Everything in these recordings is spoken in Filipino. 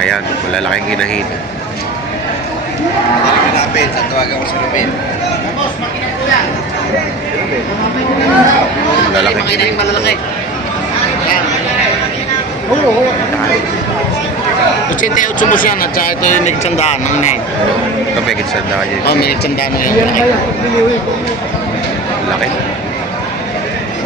Ayan, malalaking inahin. Malapit sa tawagan ko si Ruben. Malalaking inahin. malalaki. Oo. 88 mo siya at saka ito yung nagtsandaan ng 9. Kapagit sa dahil. Oh, may nagtsandaan mo kaya. Biliwi. Laki.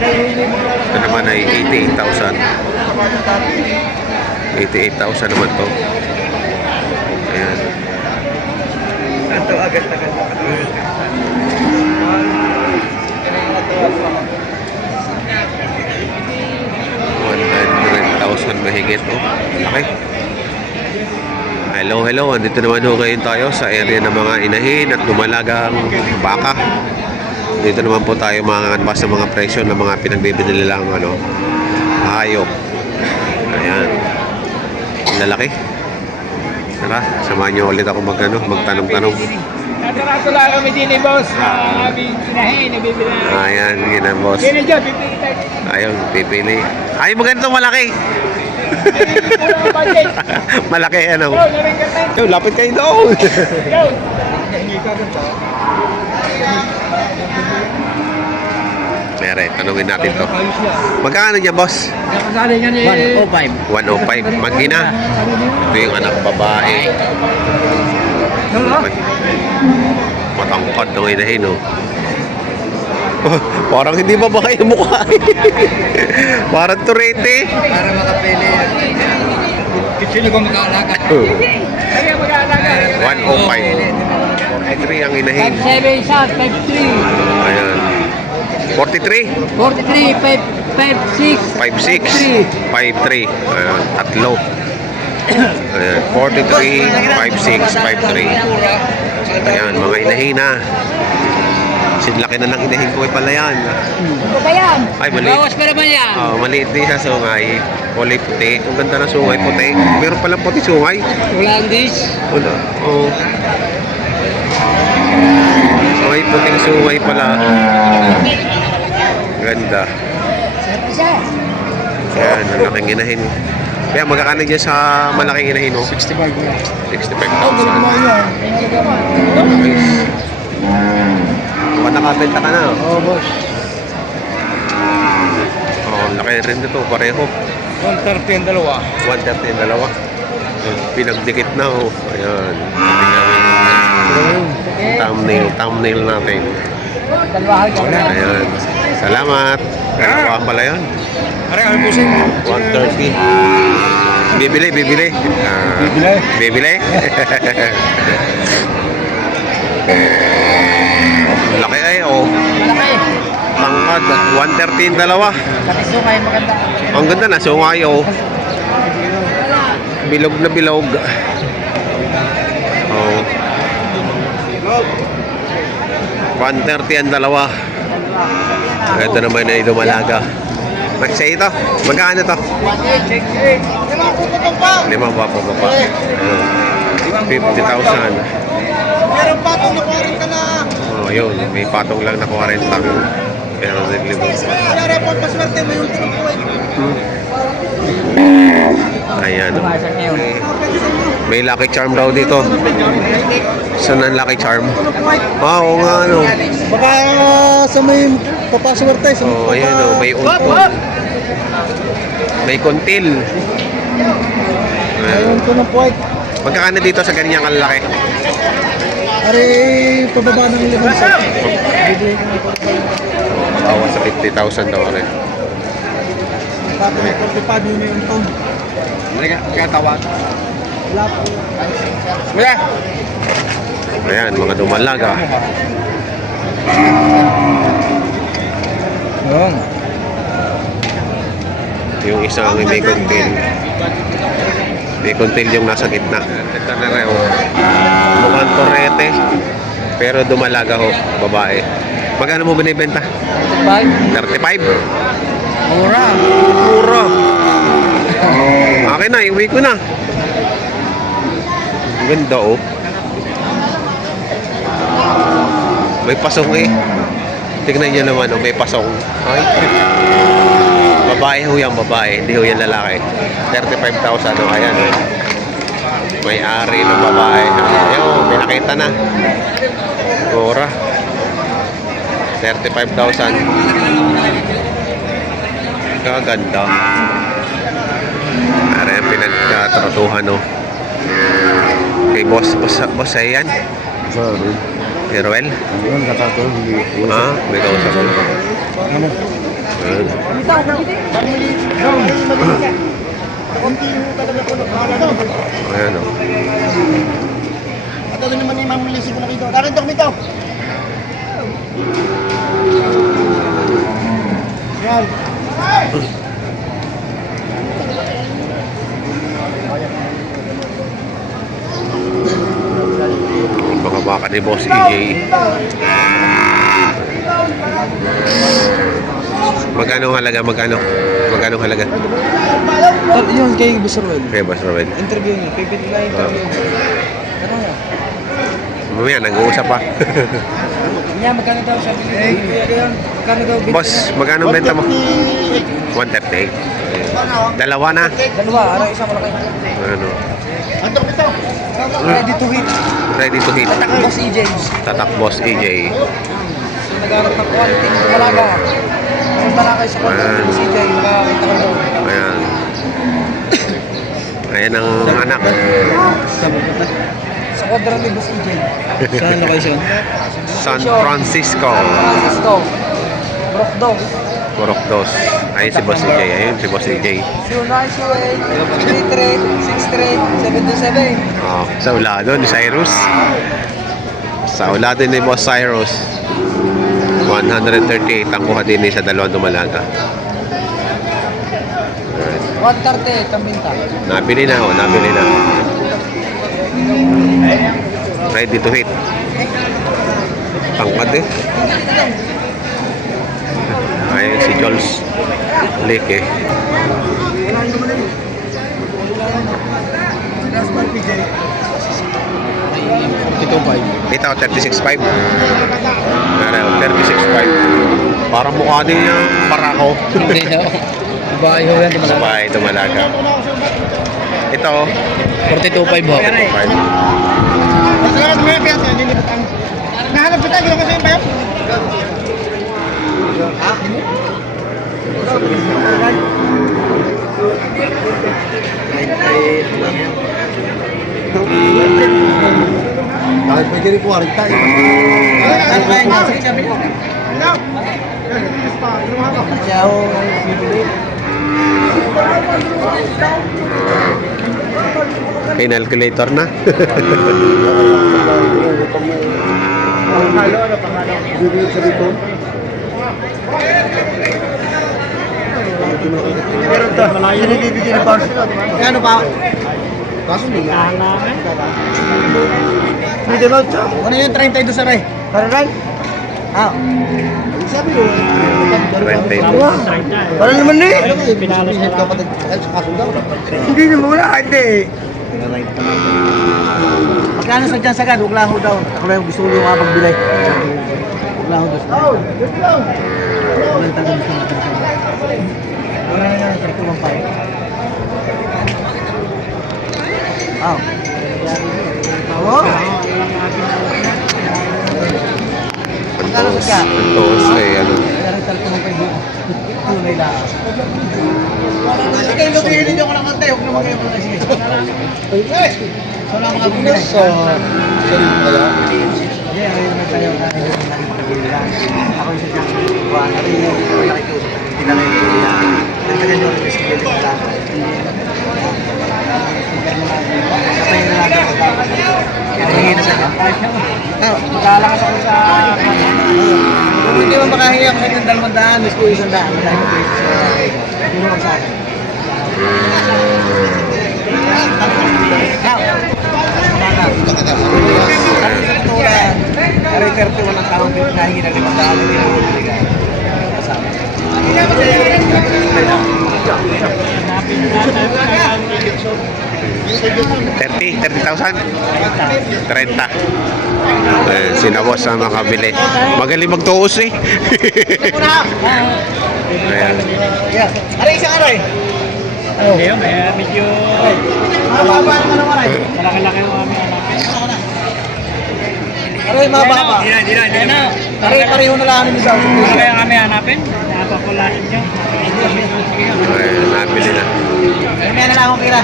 Ito naman ay 88,000. 88,000 naman to. Ayan. Ito agad agad. 100,000 mahigit. Oh, laki. Hello, hello. Andito naman ho ngayon tayo sa area ng mga inahin at dumalagang baka. Dito naman po tayo mga kanbas ng mga presyo ng mga pinagbibili nilang ano, hayop. Ayan. Ang Lalaki. Tara, samahan niyo ulit ako mag, ano, magtanong-tanong. Natarato lang kami din eh, boss. na aming pinahin, nabibili na. Ayan, yun ang boss. Yan na dyan, pipili tayo. Ayun, pipili. Ay, maganda malaki. Malaki ano. Yo, narin ka tayo. Yo, lapit kayo doon. Yo. Mere, tanungin natin to. Magkano niya, boss? Nakasali niya ni... 105. 105. Magina. Ito yung anak babae. Matangkad ng inahin, oh. Oh, parang hindi babae yung mukha. parang turete. Para makapili. Sino ko mag-aalaga? Oh, Kaya mag-aalaga. 105. 43 ang inahin. 57 siya, 53. Ayan. 43. 43, 5, 56. 56, 53, ayan, tatlo. Ayan, 43, 56, 53. Ayan, mga inahina. Sinlaki na ng inahin ko ay pala yan. Ano ba yan? Ay, maliit. Bawas pa naman yan. Oh, maliit din sa sungay. Kulay puti. Ang ganda ng sungay puti. Meron palang puti sungay. Walang dis. Wala. Oh. May puting sungay pala. Ganda. Ayan, ang laking inahin. Kaya magkakano dyan sa malaking inahin mo? 65 na. 65,000. Nice. Ba't nakabenta ka na? Oo, boss. Oo, oh, laki rin nito. Pareho. 130 ang dalawa. 130 yung dalawa. Pinagdikit na oh. Ayan. Thumbnail, thumbnail natin. Ayan. Salamat. Dalawa pala yan. Pare, kami pusin. 130. Bibili, bibili. Ah, Bibili? Bibili? Laki ay, oh. Malaki. Tangkad. 130 yung dalawa. Laki sungay, maganda. Ang ganda na, sungay, oh. Bilog na bilog. Oh. 130 ang dalawa. Ito naman ay dumalaga. Magsa ito. Magkano to? Lima pa po pa pa. Ayun. 50,000. Meron pa itong nakuharin ka na. Oh, yun. May patong lang na 40. Pero naglibog. Wala report paswerte mo yung tinukuha. Ayan. na. May lucky charm daw dito. Saan ang lucky charm? Ah, oo nga, ano. Baka sa may papaswerte. Sa Oh, ayan, oh. May untog. May kontil. Ayan. Ayun ko ng point. Magkakano dito sa ganyang kalaki? Ari, pababa ng limang sa. Awa sa 50,000 daw rin. Tapos 45 yun yung tone. Halika, kaya tawag. Wala po. Wala. Ayan, mga dumalaga. Yung. Yung isang may kontil. May kontil yung nasa gitna. Ito na rin, oh. Mukhang torete. Pero dumalaga ho, babae. Magkano mo binibenta? 5. 35? Mura. Mura. Akin na, iwi ko na. Ang Ganda oh. May pasong eh. Tignan niyo naman oh, may pasong. Ay. Babae ho yan, babae. Hindi ho yan lalaki. 35,000 o ayan o. May-ari ng babae. Ayun, may nakita na. Mura. 35,000. Kaganda. Para yung pinagkatratuhan no. Kay boss, boss, boss ay yan. Sorry. Si Ruel. Yun, katato. Hindi. Ha? May kausap. Ano? Ayun. Ayan o. At ano naman ni Ma'am Lizzie ko nakita. Darin to, kumito. Yan. Mga baka ni Boss EJ. Magkano halaga? Magkano? Magkano halaga? Yun, kay Boss Ruel. Kay Boss Ruel. Interview niya. Pipit na interview niya. Ano nga? Mamaya, nag-uusap pa. Niya, magkano daw sabi ni Kuya Gayon? Magkano daw bid? Boss, magkano benta mo? 138. Dalawa na. Dalawa, ara isa malaki. Ano? Ano, kumito. Ready to hit. Ready to hit. Boss EJ. Tatak Boss EJ. So, nag-arap ng konting malaga. Kung malaki sa konting Ayan. EJ, makakita ko daw. Ayan. Ayan ang anak. Sa kwadra ni Boss EJ. Saan location? San Francisco. Francisco. Brokdog. Corocdos. Ayun si Boss EJ. Ayun si Boss EJ. 0928 Oh, sa ulado ni Cyrus. Sa ulado ni Boss Cyrus. 138 ang kuha din sa dalawang dumalaga. Ayan. 130, kambinta. Nabili na, oh, nabili na. Ready to hit. Pangkad eh. Ayun si Jules Lake eh. Ito 5. Ito, 36.5. Ano, 36.5. Parang mukha din yung parako. Hindi na. Bahay ho yan, Sa bahay dumalaga. Ito, 42.5 ho. 5. Partai. Jauh Inalculator na. Ano pa? Kaso 28. Ano yung 32 sa Ray? Para Ah. Sabi ko, Wala naman na eh. Hindi naman wala, hindi. Magkano sa dyan sagad, huwag lang ho daw. Ako lang gusto ko yung mga pagbilay. Huwag lang ho daw. Oh, gusto lang. Wala talaga gusto mo. Wala na yung kartulong pa eh. Dyan? Santos eh, ano. Rin. Tunay lang. Sige, lutuin niyo ko ng konti. Huwag naman kayo muna. Sige. So, lang mga bumili. So, sorry kaya? Hindi, nagtayo na nakikita Ako yung sadyang buwan na rin yung nakikiusap. Hindi na rin yung nagtagal yung Kapay na lang ako. Hinahingi na sa kanya. Ah, magkalakas ako sa kung hindi mo makahingi ako sa kanyang dalawang daan, mas ko isang daan. Wala yung pwede sa tulungan sa akin. Aray karte walang taong pinahingi ng limang daan hindi mo bibigay. Kasama. 30, 30,000? 30. Eh, sina boss ang makabili. Magaling magtuos eh. Ayan. Aray, isang aray. Oh. Ngayon, kaya medyo Mababa naman ang aray. malaki-laki ang aming anak. Aray, mababa. Hindi na, hindi na, hindi na. Aray, pareho na lang sa Malaki ang aming hanapin. Napapulahin nyo. Ayan, nabili na. May na lang akong kira.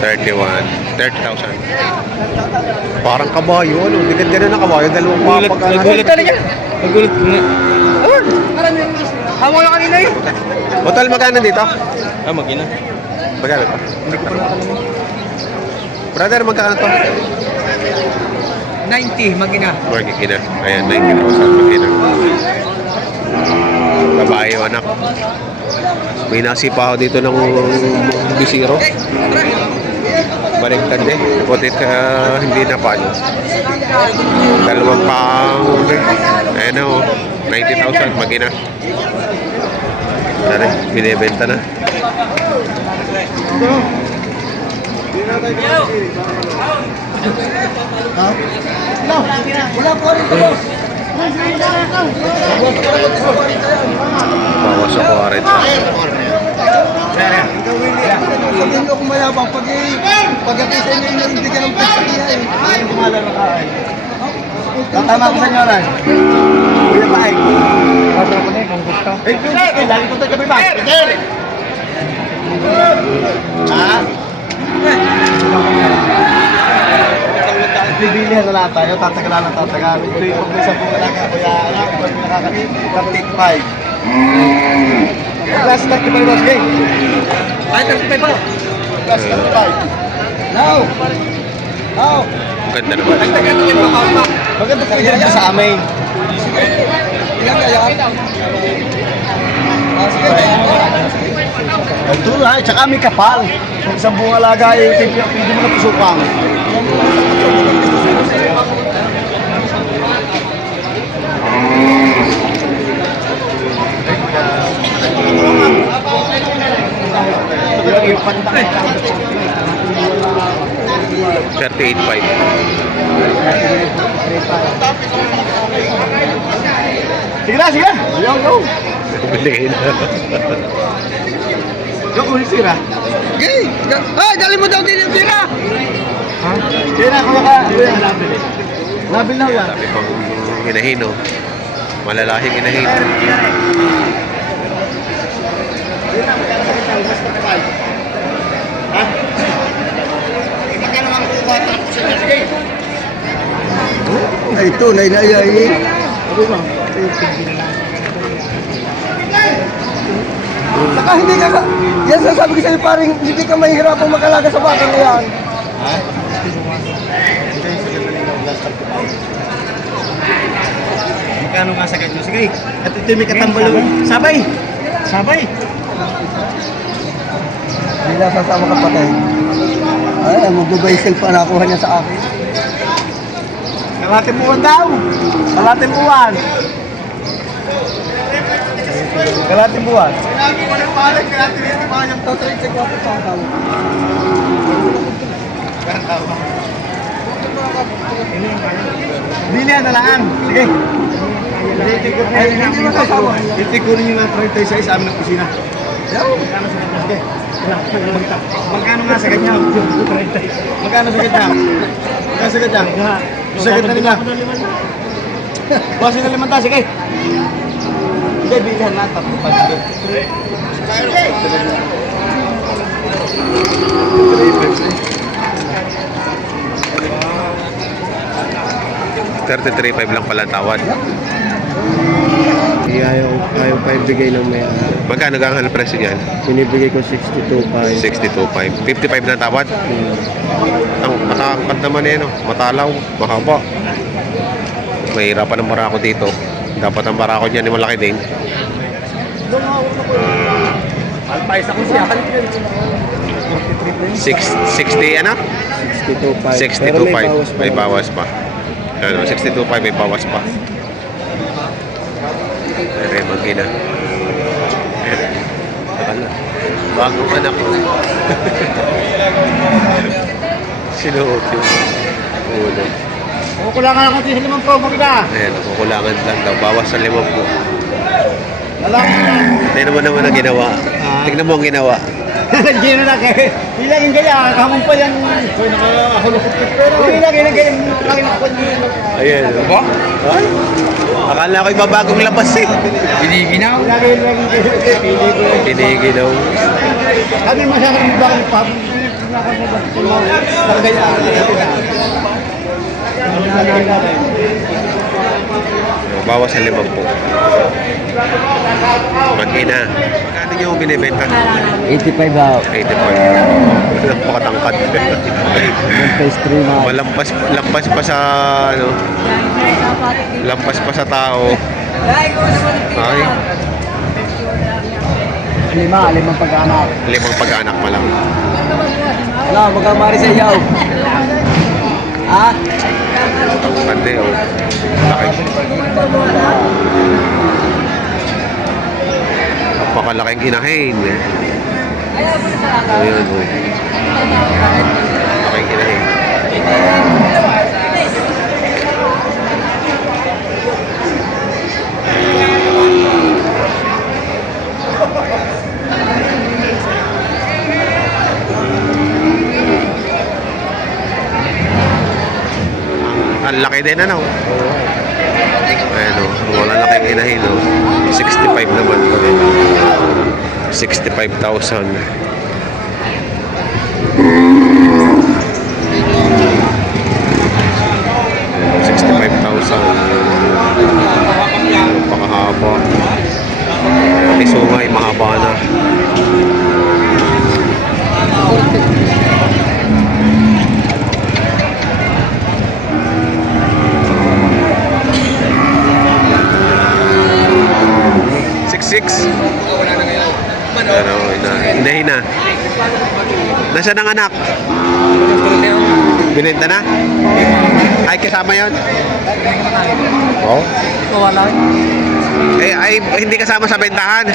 31. 30,000. Parang kabayo, ano? Bigat ka na kabayo. Dalawang papag. Nagulat talaga. Nagulat ko nga. Hamo na kanina yun. Hotel, magkano dito? Ah, magina. Magkano to? Brother, magkano to? 90, magina. Magkikina. Ayan, 90,000 magkina. Babae o anak. May nasipa ako dito ng bisiro. Baliktad eh. Putit uh, hindi na pa. Dalawang pang... Ayan na oh. 90,000 magkina. Tara, binibenta na. No, wala po rin. Bawas ako arit. Sabihin ko kung mayabang pag pag sa inyo yung nabibigyan ng pagsa niya eh. Ayun kumala na kain. Tatama ko sa inyo rin. Kuya Mike. Pasa ko na eh, kung gusto. Eh, hindi. Eh, lagi ko tayo kami ba? Hindi. Ha? Bibili na lang tayo, tatagalan ng tatagalan. Ito yung pag sa bunga lang, kuya, anak, nakakati, 35. Plus 35 boss, game. Ay, 35 po. Plus 35. Now! Now! Ganda naman. Maganda po yan sa amin. Ilan kaya? Ah. Ito na, tsaka may kapal. Kung isang bunga laga, eh, hindi hindi mo na pusupang. Thirty-eight five. Sige na, sige na. Yo, go. Bilihin. Yo, kunin sira. Okay. Ay, dali mo daw din yung sira. Ha? Sira, kuya ka. Nabil na yan. Sabi pang inahin, oh. Malalahing inahin. Ay, ito, nay na ay. Saka hindi ka, yan sasabi ko sa'yo paring hindi ka mahihirapang mag-alaga sa bata na yan. Magkano nga sa ganyo? Sige. At ito may katambal. Sabay. Sabay. Hindi na sasama ka patay. Ay, magbabaysil pa nakuha niya sa akin. Kalating buwan daw. Kalating buwan. Kalating buwan. Sinabi ko na pala, kaya tiniti pa yung total check ako pa Bili na lang. Sige. Itikunin nyo ng 36 sa amin ng kusina. Magkano sa nga sa ganyan? Magkano sa ganyan? Magkano sa ganyan? Sagot na nila. Basi na limang sige. Hindi, bilihan na. Pa. Sige. Thirty-three five lang pala tawad. Ayaw, ayaw pa ibigay ng may ano. Magkano ka ang presyo niyan? Binibigay ko 62.5. 62.5. 55 na tawad. Ang matangkad naman eh, no? Matalaw. Mahaba. Mahirapan ang barako dito. Dapat ang barako niyan ay malaki din. Alpais ako siya. Six, 60 ano? 62.5. Pero 62.5. May bawas pa. Ano, 62.5 may bawas pa. Pero yung magina. Bagong anak ko. Sinuot yung ulo. Kukulangan ako sa limang po, maganda. Ayan, kukulangan lang daw. Bawas sa limang po. Wala ko na. Tignan mo naman ang ginawa. Tignan mo ang ginawa. Hindi na kayo. Hindi lang yung ganyan. Kamon pa yan. So, nakahulukot ko. Pero hindi lang yung ganyan. Nakinakot niyo. Ayan. Ba? Ay? Akala ko ibabagong labas eh. Biniginaw? Yung daw. Sabi mo akin, bakit nagpapag? Tagay ako. Bawas sa limang po. Mag-ina. Magkano niyo binibenta? 85 daw. 85. Napakatangkad. Yung phase 3 na. Malampas lampas pa sa ano, lampas pa sa tao. Ay, Lima, limang pag-anak. limang pag-anak pa lang. Wala, magkamari sa iyaw. Ha? Pande oh. Laki. Napakalaking inahin. Ayan oh. Laking inahin. Ang laki din ano. Ayan o, wala laking inahin o. 65 naman. 65,000. Sixty-five thousand. Pakahaba. Pati sungay, mahaba na. Six six. Ano, ina, inahin na. Nasaan ang anak? Binenta na? Ay, kasama yon? Oo. Wala. Eh, ay, hindi kasama sa bentahan.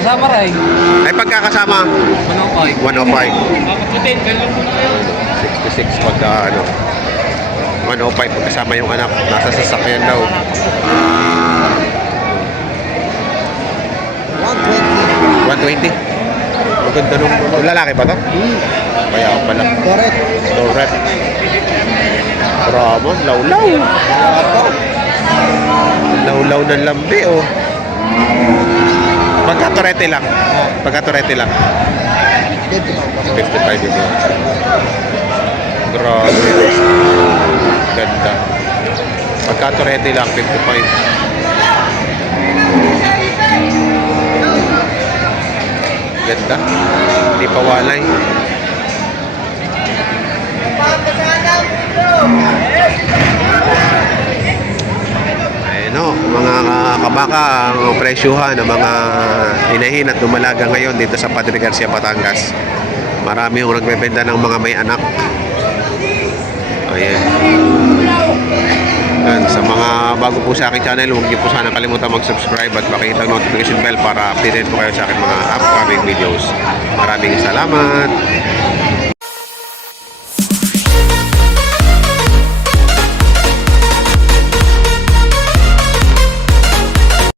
Kasama rin. Ay, pagkakasama, 105. Papaputin, ganun mo na kayo. 66 pagka, ano, 105 pagkasama yung anak. Nasa sasakyan daw. 120. Ang ganda nung, lalaki ba to? Kaya pala. Correct. Correct. Bravo, lawlaw. Lawlaw ng lambi, oh. Pagka torete lang. Pagka torete lang. 55 yun. Grabe. Ganda. Pagka torete lang, 55. Ganda. Hindi pa walay. Ayun o, mga ka- kabaka ang presyuhan ng mga inahin at dumalaga ngayon dito sa Padre Garcia, Batangas. Marami yung nagbebenta ng mga may anak. Ayan. Yan, sa mga bago po sa aking channel, huwag niyo po sana kalimutan mag-subscribe at pakita ang notification bell para updated po kayo sa aking mga upcoming videos. Maraming salamat!